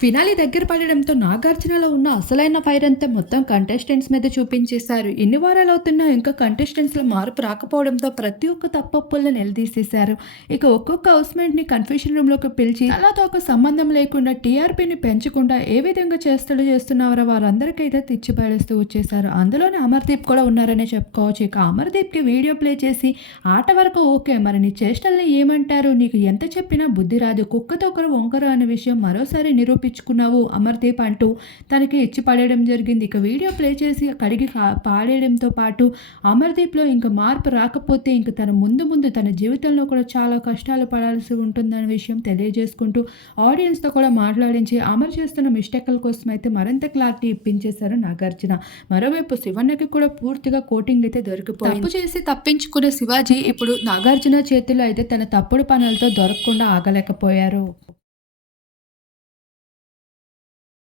Finale దగ్గర పడడంతో నాగార్జునలో ఉన్న అసలైన ఫైర్ అంతా మొత్తం కంటెస్టెంట్స్ మీద చూపించేశారు. ఎన్ని వారాలు అవుతున్నా ఇంకా కంటెస్టెంట్స్లో మార్పు రాకపోవడంతో ప్రతి ఒక్క తప్పప్పులను నిలదీసేశారు. ఇక ఒక్కొక్క హౌస్మేట్ని కన్ఫ్యూషన్ రూమ్లోకి పిలిచి అలాతో ఒక సంబంధం లేకుండా టీఆర్పీని పెంచకుండా ఏ విధంగా చేస్తాడో చేస్తున్నారో వారందరికైతే అయితే పడేస్తూ వచ్చేసారు అందులోనే అమర్దీప్ కూడా ఉన్నారనే చెప్పుకోవచ్చు. ఇక అమర్దీప్కి వీడియో ప్లే చేసి ఆట వరకు ఓకే మరి నీ చేష్టల్ని ఏమంటారు? నీకు ఎంత చెప్పినా బుద్ధి రాదు. కుక్కతో ఒకరు వంకరు అనే విషయం మరోసారి నిరూపించుకున్నావు అమర్దీప్ అంటూ తనకి ఇచ్చి పడేయడం జరిగింది. ఇక వీడియో ప్లే చేసి కడిగి పాడేయడంతో పాటు అమర్దీప్లో ఇంకా మార్పు రాకపోతే ఇంక తన ముందు ముందు తన జీవితంలో కూడా చాలా కష్టాలు పడాల్సి ఉంటుందనే విషయం తెలియజేసుకుంటూ ఆడియన్స్తో కూడా మాట్లాడించి అమర్ చేస్తున్న మిస్టేక్ల కోసం అయితే మరింత క్లారిటీ ఇప్పించేశారు నాగార్జున. మరోవైపు శివన్నకి కూడా పూర్తిగా కోటింగ్ అయితే దొరికిపోయింది. తప్పు చేసి తప్పించుకున్న శివాజీ ఇప్పుడు నాగార్జున చేతిలో అయితే తన తప్పుడు పనులతో దొరకకుండా ఆగలేకపోయారు.